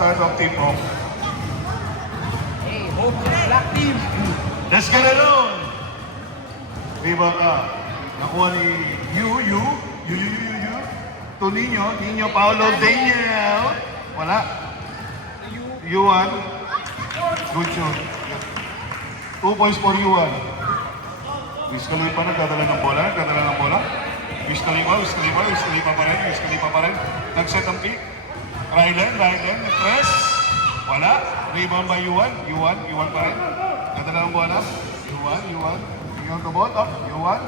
start of Team Hope. Hey, Hope Black Team. Let's get it on! Diba ka? Nakuha ni you. To Nino Paolo Daniel. Wala. Yuan. Good shot. 2 points for Yuan. Wiz Khalifa nagdadala ng bola. Wiz Khalifa pa rin. Nag-set ang pick. Rylan, press. Wala. Rebound by Yuan pa rin. Nagdadala ng bola. Yuan. Yung the ball up. Yuan.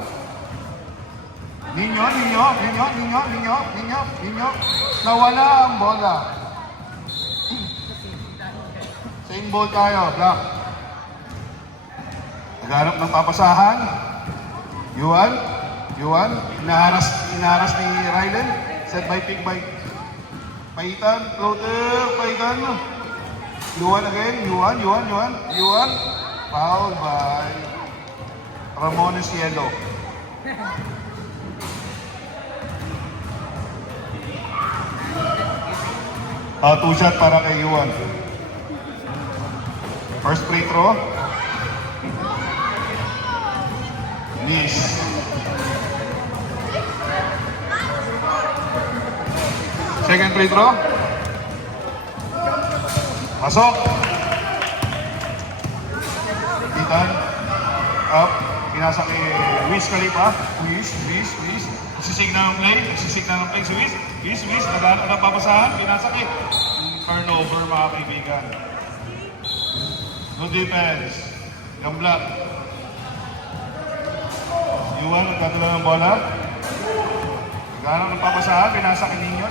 Nino. Nawala ang bola. Same ball tayo, Black. Naghanap ng papasahan. Yuan. Inaharas ni Rylan. Set by pick by Paitan. Paitan. Yuan again. Yuan. Foul by Ramones Yellow. Two shot para kay Yuan. First free throw. Nice. Second free throw. Pasok. Titan. Up. Pinasa kay Wiz Khalifa. Wiz. Nagsisignan ng play si Wiz. Naghanap ng papasahan. Pinasa kay turnover, mga kaibigan. Good defense. Yung Black. Yuan, nagkatula ng bola. Naghanap ng papasahan. Pinasa kay Nino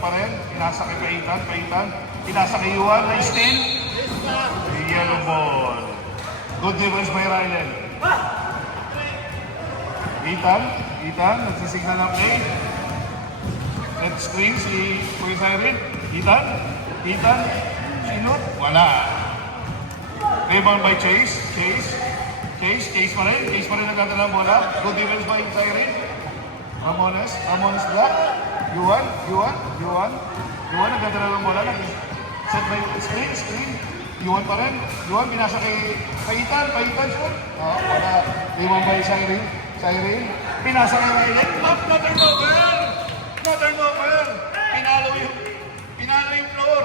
pa rin. Pinasa kay Paitan. Pinasa kay Yuan. Na steal. Yellow ball. Good defense by Rylan. Ethan, nagsisignan ng play. Let's screen si Kuya Cyril. Ethan, sinot. Wala. Rebound by Chase pa rin nagdadala ng bola. Good defense by Cyril. Ramones Black. Yuan nagdadala ng bola. Set by screen. Yuan pa rin. Binasa kay Paitan shot. Wala. Rebound by Cyril. Pinasa kay Rylan. No turnover. Pinalo yung floor.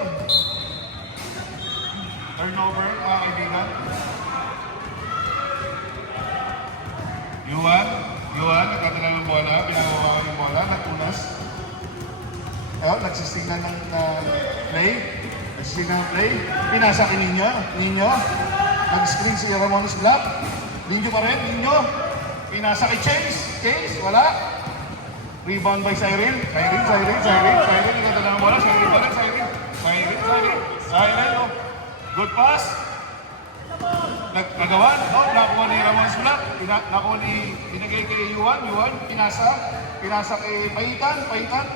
Turnover, mga kaibigan. Yuan, nagkatala ng bola. Pinawawakan yung bola. Nagtunas. Nagsisignan ng play. Pinasa kay Nino. Nag-screen si Ramones Black. Nino pa rin. Pinasa kay Chase, wala. Rebound by Cyril. Nagdadala ng bola. Cyril pa rin. Cyril. Good pass. Nagawan. Nakuha ni Ramones Black. Binigay kay Yuan. Pinasa kay Paitan.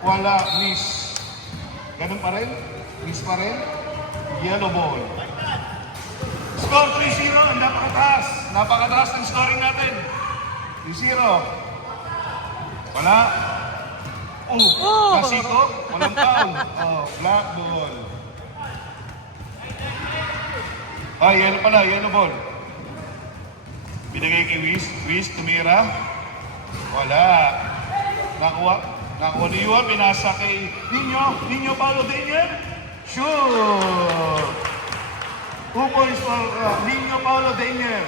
Wala. Miss. Ganun pa rin. Miss pa rin. Yellow ball. Score 3-0. Napakataas ng scoring natin. 3-0. Wala. Nasiko. Walang foul. Black ball. Yellow ball. Binigay kay Wiz, tumira. Wala. Nakuha ni Yuan, pinasa kay Nino Paolo Daniel. Shoot! 2 points for Nino Paolo Daniel.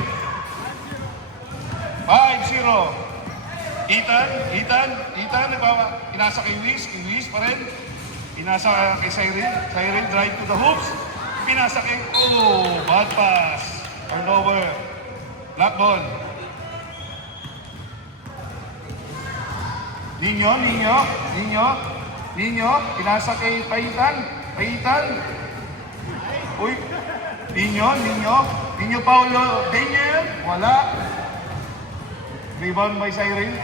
5-0. Ethan, pinasa kay Wiz pa rin. Pinasa kay Cyril, drive to the hoops. Pinasa kay, bad pass. Turnover. Black ball. Nino, pinasa kay Paitan. Nino Paolo Daniel. Wala. Rebound by Cyril.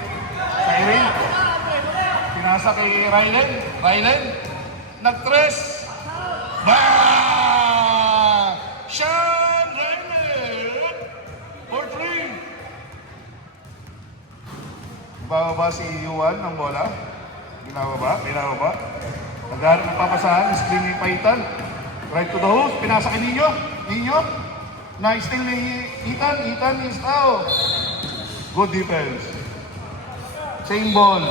Pinasa kay Rylan. Nag-tres. Sean Rylan. For 3. Bababa si Yuan ng bola. Binababa. Nagpapasahan, screen ni Paitan. Right to the host, pinasa kay Nino. Nino, na-steal ni Ethan. Ethan is out. Good defense. Same ball.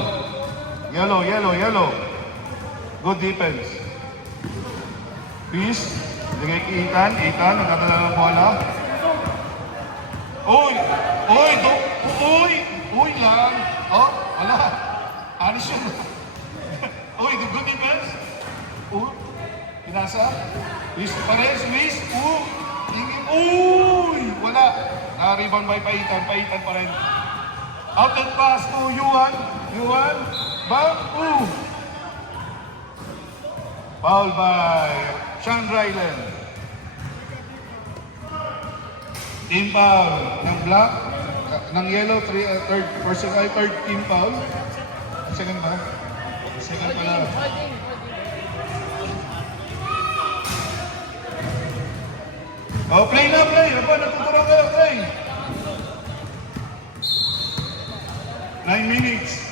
Yellow, yellow, yellow. Good defense. Peace. Ligay kay Ethan. Ethan, nagdadala ng bola. Uy! Uy! Uy! Uy lang! Oh, wala. Alis yun. Uy, good defense. Pinasa. Luis Perez, Luis. Uy! Wala. Na-rebound by Paitan. Paitan pa rin. Outlet pass to Yuan. Yuan. Bang. Foul by Sean Ryland. Team foul ng black, ng yellow, third team foul. Second ba? Second pala. Oh, play na, play. Apa, natuturang kayo, play. 9 minutes.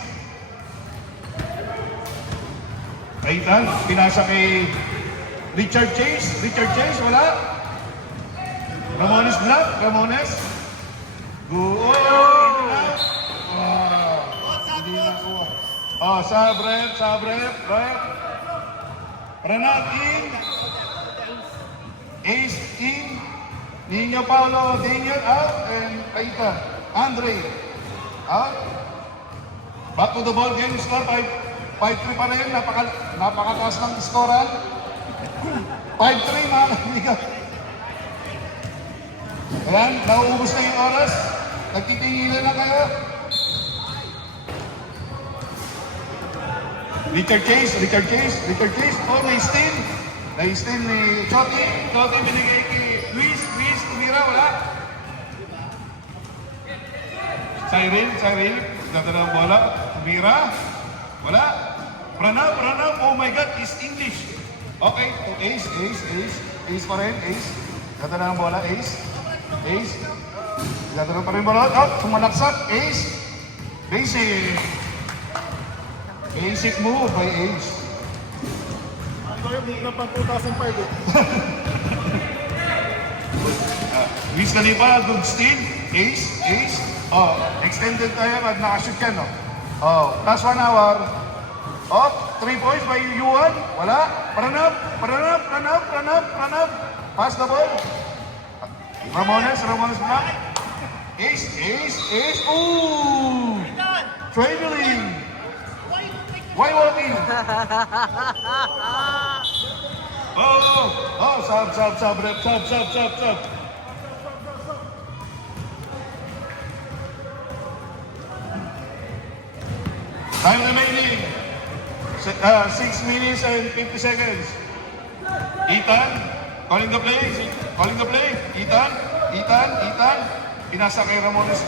Paitan, pinasa kay Richard Chase. Richard Chase, wala. Ramones Black, Ramones. Good. Hindi na kuha. Oh, Sabrep, right? Renat in. Ace in. Nino Paulo, Daniel out. And Paitan. Andre out. Back to the ball game score. 5-3 pa rin. Napakataas ng scorean. 5-3 mga kaibigan. Ayan, nauubos na yung oras. Nagtitingilan na kayo. Richard Chase. Oh, na-steal. Na-steal ni Choti. Choti binigay kay Luis. Tumira, wala. Cyril. Ganda ng bola. Tumira. Wala. Pranab. Oh my God, is English. Okay, Ace. Ace pa rin, Ace. Ganda ng bola, Ace. Ganda pa rin bola. Oh, sumalaksak, Ace. Basic. Basic move by Ace. Ano yung move na pang 2005 eh? Luis Calipa, good steal. Ace. Oh, extended tayo pag nakashoot ka, no? Oh, last 1 hour. Oh, 3 points by Yuan. Wala. Pranab. Pass the ball. Ramones Black. Ace. Ooh! Traveling. Why walking? Oh, sub, rep, sub. Time remaining. 6 minutes and 50 seconds. Ethan, calling the play. Ethan. Pinasa kay Ramones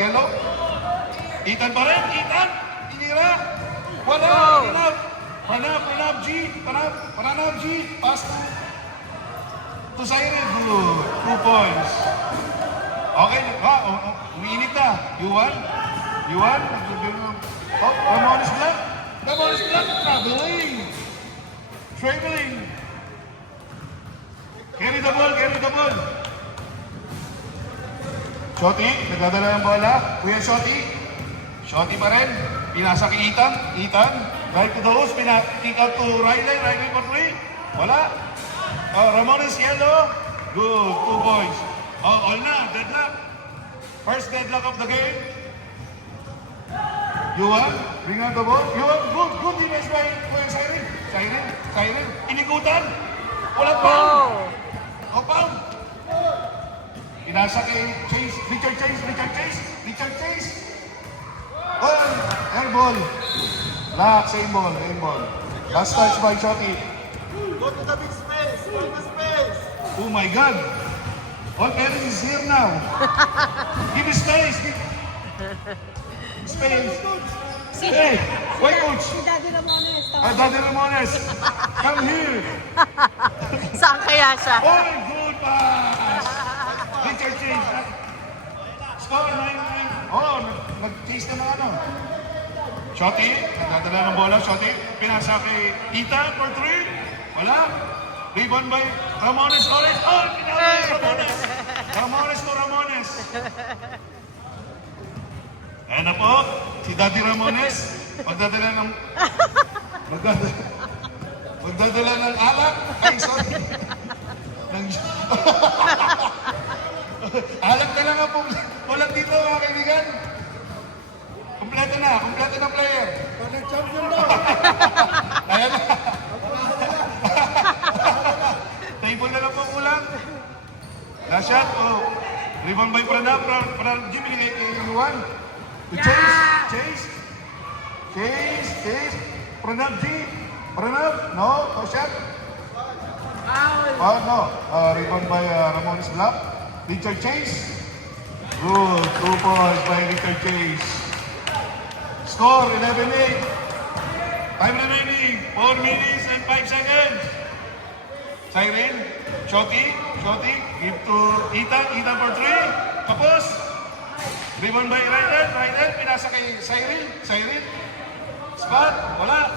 yellow. Ethan pa rin. Tinira. Wala. Pranab G. Pass to Siren. Good. 2 points. Okay. Umiinit na. Yuan. Oh, Ramones Black. Traveling. Carry the ball. Shoti, nagdadala ng bola. Kuya Shoti pa rin. Pinasa kay Ethan. Right to the host. Kick out to Riley for 3. Wala. Ramones yellow. Good. 2 points. All na. Deadlock. First deadlock of the game. Yuan, bring out the ball. Yuan, good defense by Kuya Siren. Inikutan. Walang foul. Foul. Pinasa kay Chase. Richard Chase. Oh, air ball. Lock, same ball. Last touch by Choti. Go to the big space. Oh my God. All parents is here now. Give me space. Hey, wait, coach. Si Daddy Ramones. Daddy Ramones. Come here. Saan kaya siya? Oh, good pass. Richard Chase. Score 9-9. Oh, nag-chase na ng ano. Shotty, nagdadala ng bola. Shotty, pinasa kay Ethan for 3. Wala. Rebound by Ramones Orange. Oh, pinasa ni Ramones. Ramones to Ramones. Ayan na po, si Daddy Ramones. Magdadala ng... Magdadala ng alak. Ay, sorry. Ng... alak na lang ang pulang dito, mga kaibigan. Kompleto na player. Balik champion daw. Ayan na. Table na lang po kulang. Last shot, oh. Rebound by Pranav. Pranav Jimmy kay Juan. To Chase. Pranav G. Pranav, no shot. Oh, no. Rebound by Ramones Black. Richard Chase. Good. 2 points by Richard Chase. Score 11-8. Time remaining 4 minutes and 5 seconds. Siren, Shotty, give to Ethan for 3. Tapos, rebound by Ryder, pinasa kay Siren. Spot, wala.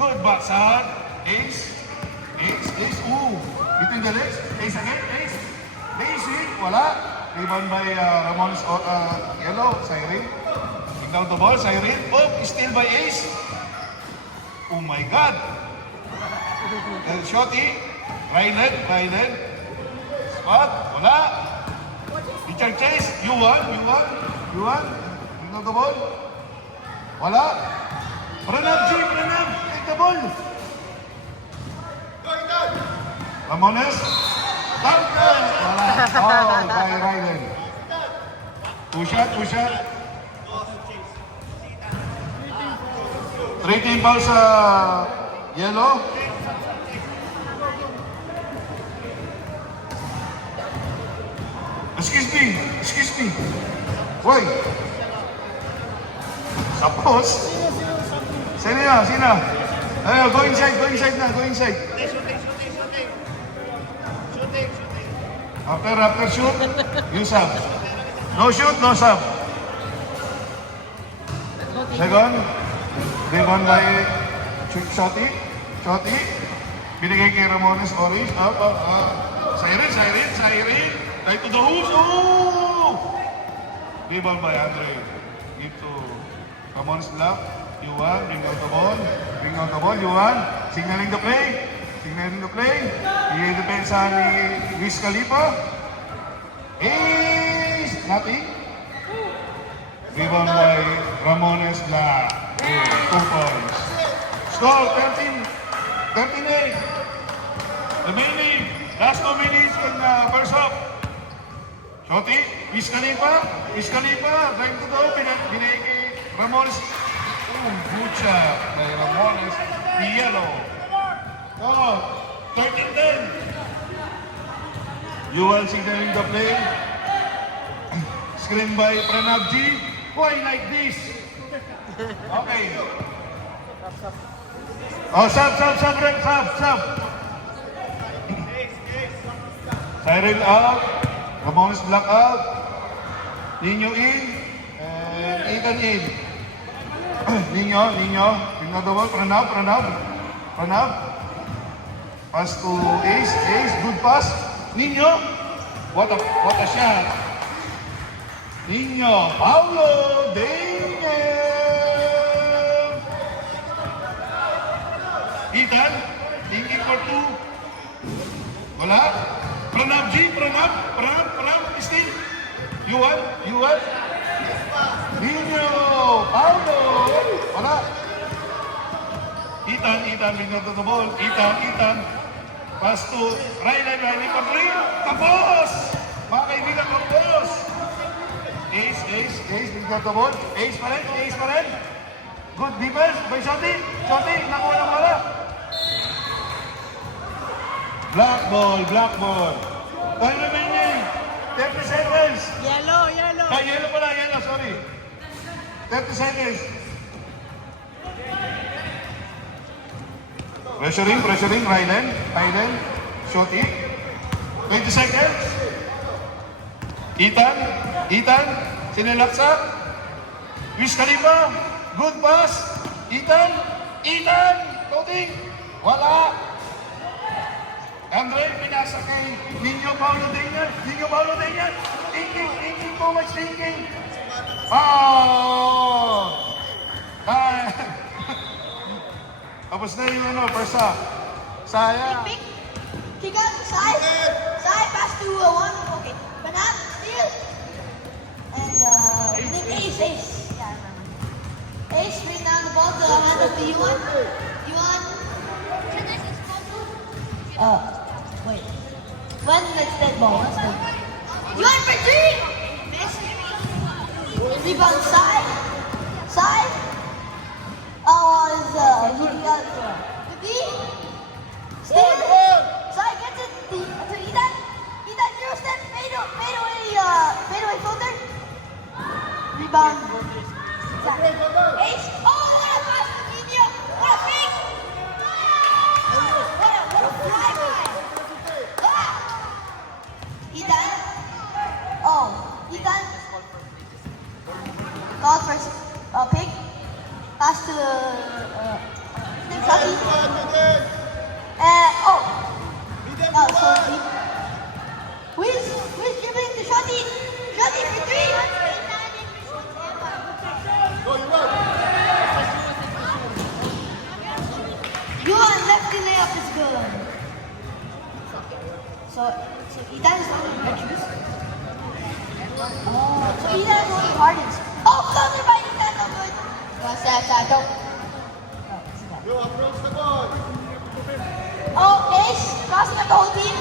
Good backside. Ace. Ooh, between the legs. Ace again, Ace. Wala. Rebound by Ramones Yellow, Siren. Pick down the ball, Siren. Oh, still by Ace. Oh my God. Shotty. Ryden. Spot. Wala. Richard Chase. You won. Pick down the ball. Wala. Pranav. Take the ball. Ramones. Duncan. Wala. Oh, by Ryden. Two shot. 3 team fouls sa Yellow. Excuse me. Why? Tapos? Sino? Ayun, go inside na. After shoot, you sub. No shoot, no sub. Second, rebound by Shotty. Binigay kay Ramones Orange. Up. Siren. Right to the hoops. Oh! Rebound by Andre. Give to Ramones Black. Yuan, bring out the ball. Yuan, signaling the play. Depensa ni Wiz Khalifa. Ace! Nothing. Rebound by Ramones Black. 2 points. Score 13-8. Remaining. Last 2 minutes in first half. Shotty, Wiz Khalifa. Going to go. Binigay kay Ramones. Good shot by Ramones. Yellow. Oh, 13-10. Yuan signaling the play. Screen by Pranav G. Why like this? Okay. Oh, sub. Siren out. Ramones Black out. Nino in. And Ethan in. Nino. Tingnan the ball. Pranav. Pass to Ace. Good pass. Nino. What a shot. Nino. Paulo. Damn. Ethan. Thinking for 2. Wala. Pranav. Still. You want? Nino. Paulo. Wala. Ethan, bring to the ball. Ethan. Pass to Rylan for 3. Tapos! Mga kaibigan, tapos! Ace, bring to the ball. Ace pa rin. Good defense by Shotty, nakuha ng bola. Black ball. Time remaining. 30 seconds. Yellow. Yellow pala, sorry. 30 seconds. Pressuring, Rylan, Shotty. 20 seconds. Ethan, sinilaksa. Wiz Khalifa, Good pass. Ethan. Ethan. Loading. Wala. Andre, pinasa kay Nino Paulo Daniel. Nino Paulo Daniel. Thinking. Too much thinking. Oh! Ah. Tapos na yung ano, first half. Sayang. Pick. Kick out. Side. Side pass to one. Okay. Banana. Steal. And then Ace. Yeah, I remember. Ace bring down the ball to the hand of the Yuan. Yuan. Wait. When next dead ball? Let's go. Yuan for three. Rebound side. Side. He got the B. Steal. Side gets it to Ethan. Ethan throws that fadeaway floater. Rebound. Ace. Oh, what a pass to Nino. What a fake. What a flyby. Ah. Ethan. Oh, Ethan. Call first. Pick. Pass to Saki. So deep. Who's dribbling to Shotty? Shotty for three. Yuan lefty layup is good. So Ethan is only Petrus. Oh, so Ethan is only Hardens. Oh, floater by Ethan, no good. Don't. Yo, approach the ball. Oh, Ace crossing up the whole team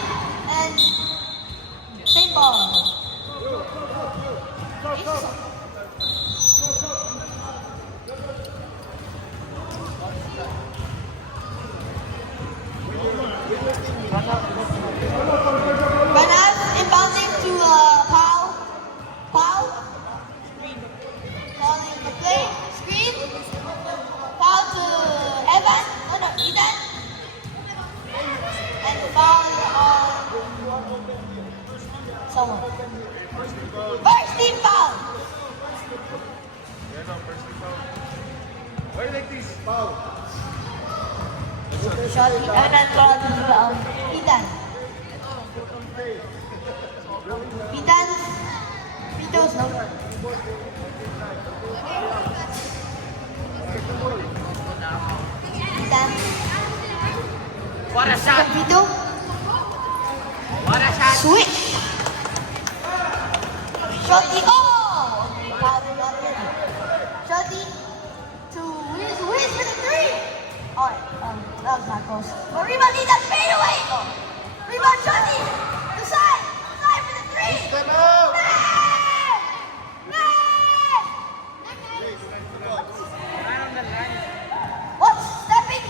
and same ball. Ace. Banaz inbounding to Pau. Calling the play. Screen. Pau to Evan. Oh no, Ethan. And foul on someone. First team foul. Why like this? Shot. And then Ethan. Ethan's free throws, no? Ethan. What a shot! Free throw. What a shot! Switch. Shotty. Oh! Okay, foul not in. Shotty to Wiz for the three. Alright, that was not close. But rebound, Ethan, fade away. Rebound, Shotty. The side for the three. Step out. What's stepping?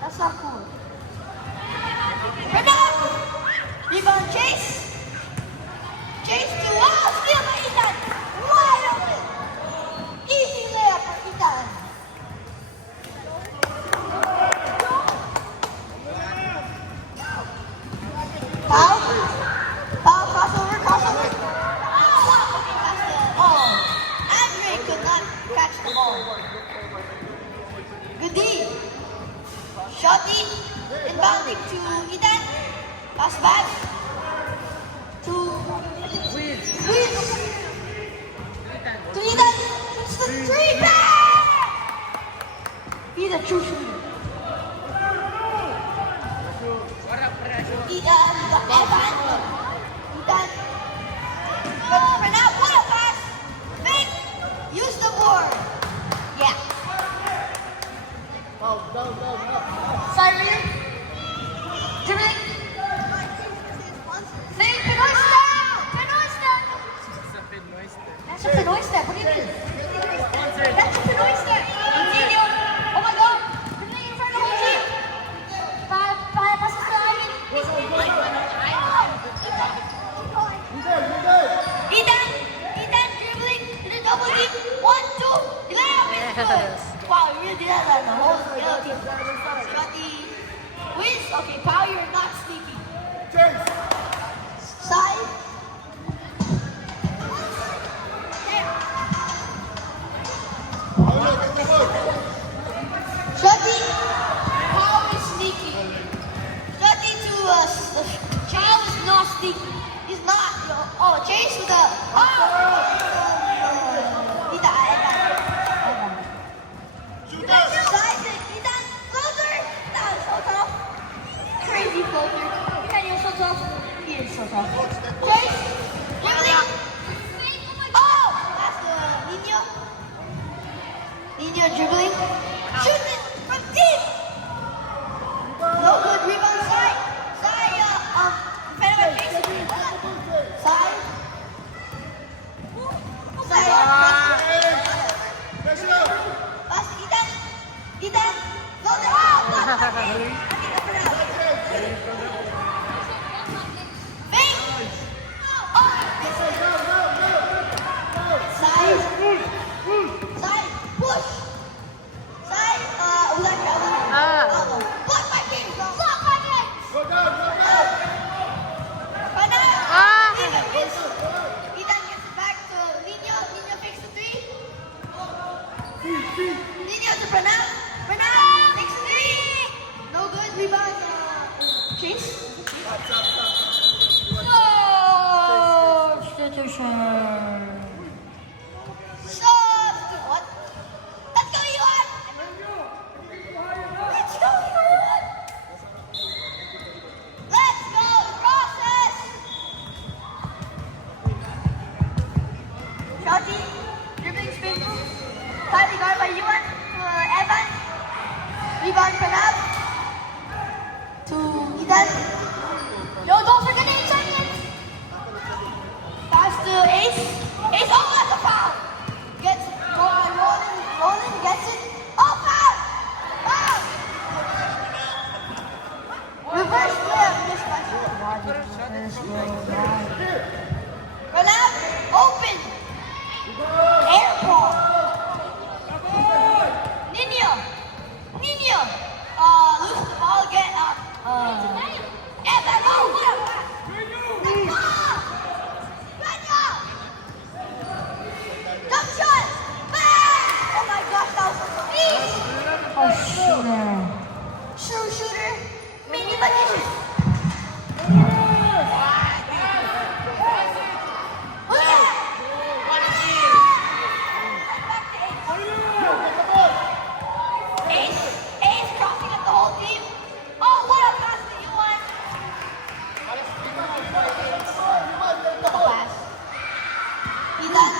That's not cool. Rebound! Rebound, Chase! Chase to, steal by Ethan! Wide open! Easy layup for Ethan! Foul? Foul, crossover! Andre could not catch the ball. Good D. Shotty inbounding to Ethan. Pass back to Wiz. To Ethan. It's the three back. He's a true shooter. Ethan. But for now, what a pass. Big. Use the board. Yeah. Down. Side reader. Dribbling. Say Pinoy step. That's a Pinoy step. What do you mean? That's a Pinoy step. Continue. Oh my God. Dribbling in front of the whole team. Passes to Ivan. Ethan dribbling to the double team. 1, 2. Layup. Wow, you really did that on the whole yellow team. Got the Wiz. Okay, Pau, you're not sneaky. Side. Nino dribbling. Shoots it from deep. No good rebound. Side. Defender by face. Side. Pass to Ethan. Ethan. Float it out. Fake. Oh. Side. Push. Side. Ulaka. Block my game. Block my game. Ethan gets it back to Nino. Nino fakes the three. Nino to Pranav. Pranav takes three. No good. Rebound. Chase. Substitution. What? Let's go, Yuan. Let's go, Yuan. Let's go, process. Shotty, dribbling spin. Tightly guarded by Yuan. Evan. Rebound Pranav. To Ethan. Yo, don't forget 8 seconds. Pass to Ace. Ace, oh, that's a foul. Gets Roland gets it. Oh, foul. Foul. Reverse flip. Pranav, open. Air ball. Nino. Lose the ball again. Evan, oh, what a pass. Good job. Jump shot. Bang. Oh my gosh, that was easy. Oh, shooter. Mini magician. Look at that. Ace crossing up the whole team. Oh, what a pass to Yuan. Double pass. Ethan.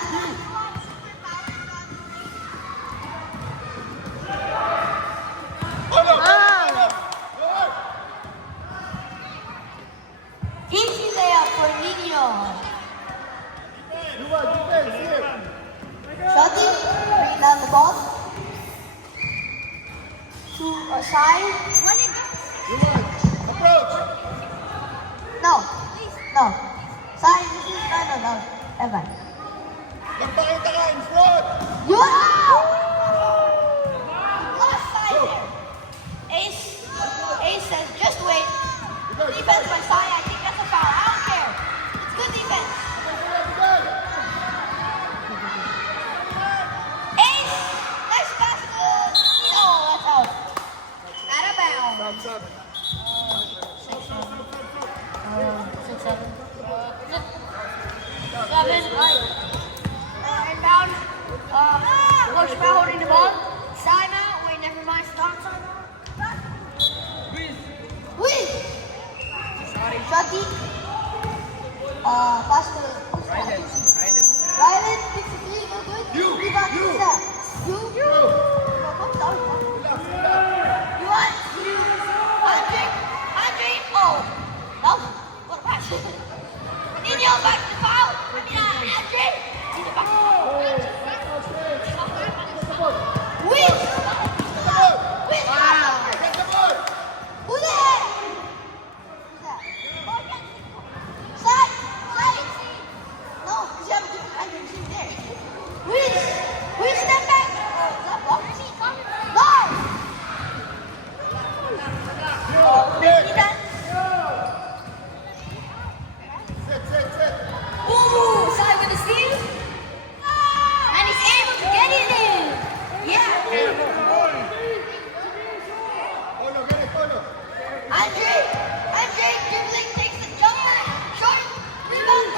Easy layup for Nino. Shotty, bring down the ball. To a side. Approach. No. Side, this is no. Evan. Magpakita ka in front. Wow! Lost side there. Ace says, just wait. Defense by side, I think that's a foul. I don't care. It's good defense. Ace! Nice pass to Nino. That's out. Out of bounds. Thumbs up. 6, 7. 7. Inbound. Coach Mao holding the ball. Timeout. Wait, never mind. Stop timeout. Win. Shotty. Pass to Rylan. 63. No good. Rebound to Seth. You. Yuan. Andre. Oh. No. What a pass. Nino back to the foul. Andre. Nino back to the foul. Win. Wow. Who's that? Side. No, because you have a different angle team there. Win. Step back. Is that block? No. Ethan. Ooh, side with the steal. And he's able to get it in. Yeah. Andre dribbling, takes the jump. Short. Rebound.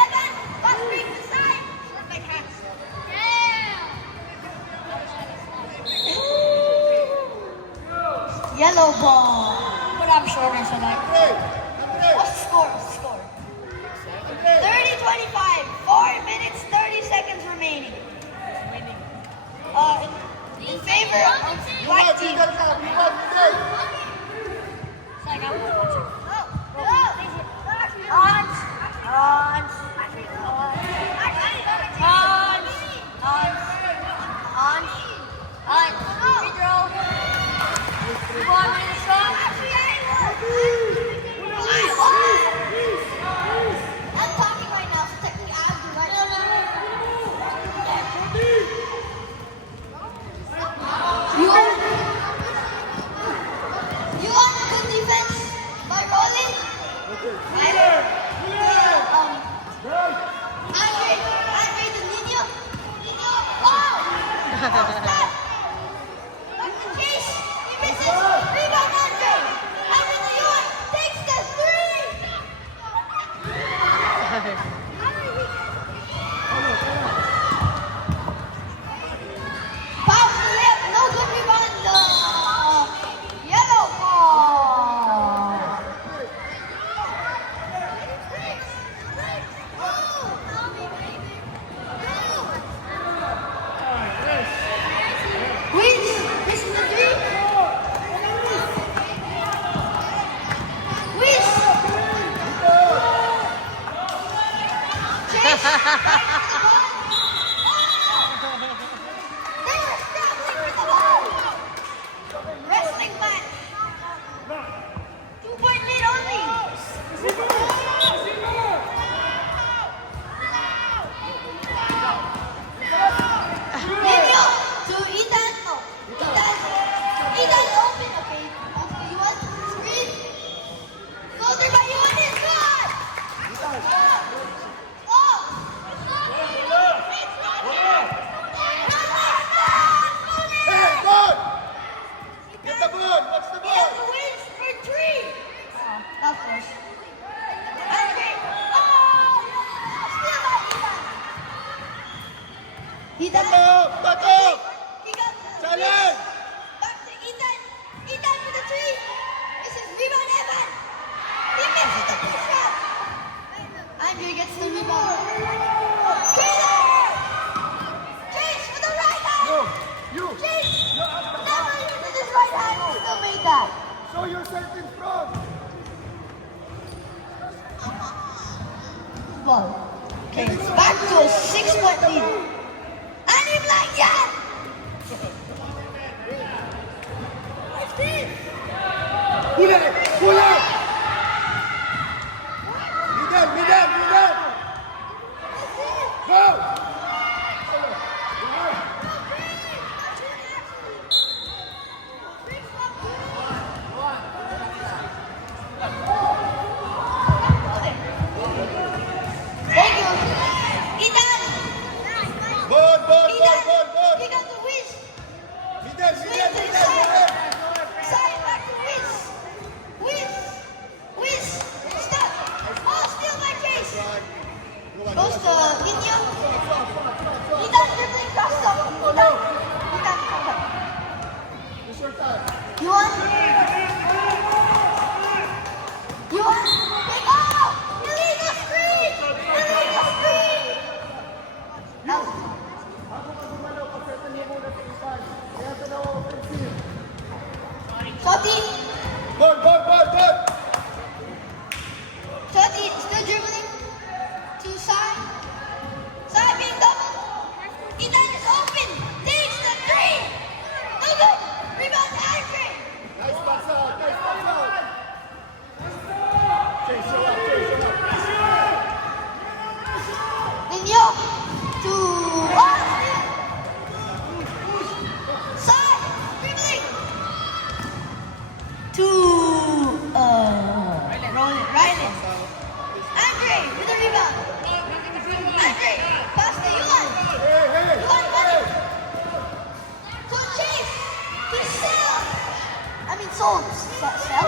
Evan. Pass break to side. Short by hands. Yellow ball. But I'm short so that. What's the score? 30-25. 4 minutes, 30 seconds remaining. favorite white team. Middle ka, middle. I'm talking right now, so technically I'm the right. You want a good defense by rolling? Andre the Nino. Oh! Stop! Back to Chase. He misses. Rebound Andre. Andre the York takes the three. Foul to the left. No good rebound. Yellow ball. Wins. This is the three. Wins. Chase. They were scrambling for the ball. Wrestling match. 2-point lead only. Nino to Ethan. No, Ethan open. Okay, after you want screen. Filter by you and it's good. Oh. Hey, good! Get the ball, watch the He ball! has the wins for three. Of course. Andre. Oh, still by Ethan. Back up, back up! He got the Challenge! back to Ethan. Ethan with the three. This is rebound Evan. He misses the push shot. Andre gets the rebound. Taylor! Chase with the right hand. You! Chase! Never uses his right hand. He still made that. Show yourself in front! Ball. Okay, it's back to a 6-point lead. And him like that. Pull it! Pull it! Middle! Go! Thank you. Ethan. Ball! He got the whiz. Middle! Side back to whiz. Whiz. Stop. Oh, still by Chase. Goes to Nino. Ethan dribbling cross up. Ethan. It's your time. You want? Big oh! Illegal screen! No. Shotty! Ball! Shotty still dribbling. To side. Side being double. Ethan is open. Takes the three. No good. Rebound to Andre. Nice pass out! Chase, show up! Nino to side dribbling to Rylan. Andre with the rebound. Andre pass to Yuan. Hey! Yuan money. To Chase. He sells. Sold. Sell.